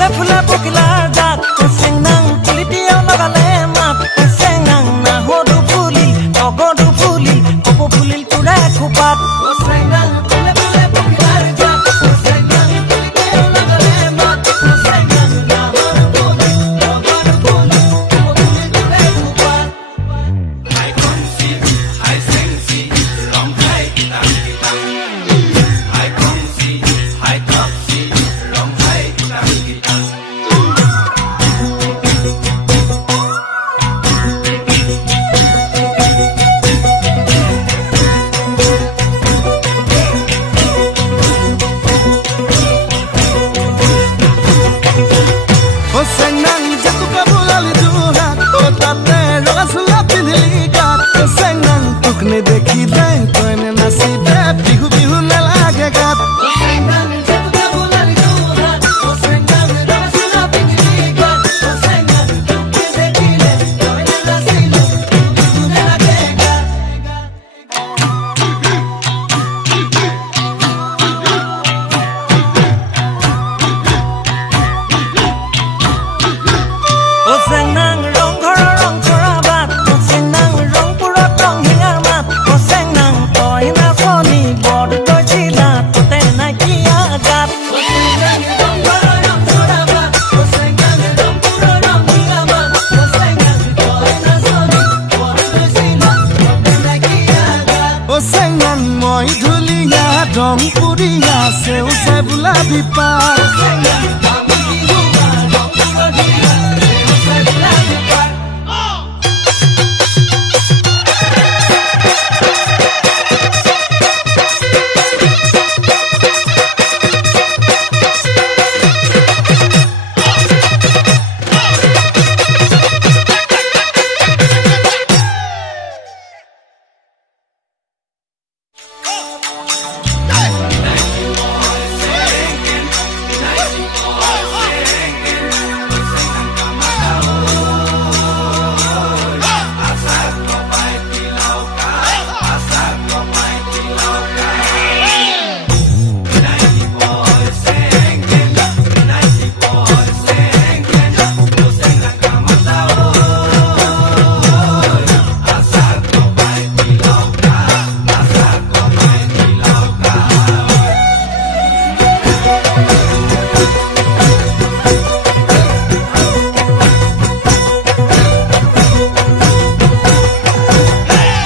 ফুলে ফুলে পখিলাৰ জাক চেংনাং পুলিটিয়াও লগালে মাত চেংনাং নাহৰো ফুলিল টগৰো ফুলিল কপৌ ফুলিল তোৰে খোপাত চেংনাং ফুলে ফুলে পখিলাৰ জাক চেংনাং পুলিটিয়াও লগালে মাত চেংনাং নাহৰো ফুলিল টগৰো ফুলিল কপৌ ফুলিল তোৰে খোপাত হাই কংচি হাই চেংচি ৰং হাই কিতাং কিতাং হাই কংচি হাই টপচি ৰং হাই কিতাং কিতাং Senang jatuh kabulali duhat O tate roga sula pindhili gat Senang tukne dekhi deng Koine nasibe bihu bihu ne lage gat Senang jatuh kabulali duhat O senang roga sula pindhili gat O senang tukne dekhi deng Koine nasibe bihu bihu ne lage gat O senang rong khora rong chora bat O senang rong pura rong hingar mat O senang toy na soni bod toy chila tote na kia gat O senang rong khora rong chora bat O senang rong pura rong hingar mat O senang toy na soni bod toy chila tote na kia gat O senang moi dhuliya rong puriya seu se bulabi par Senang rong pura rong pura dhila O senang par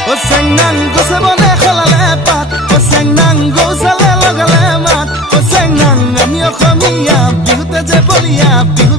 O senang gose bone khalale pat O senang gosale lagale mat O senang amio khamiya bihute je bolia bihu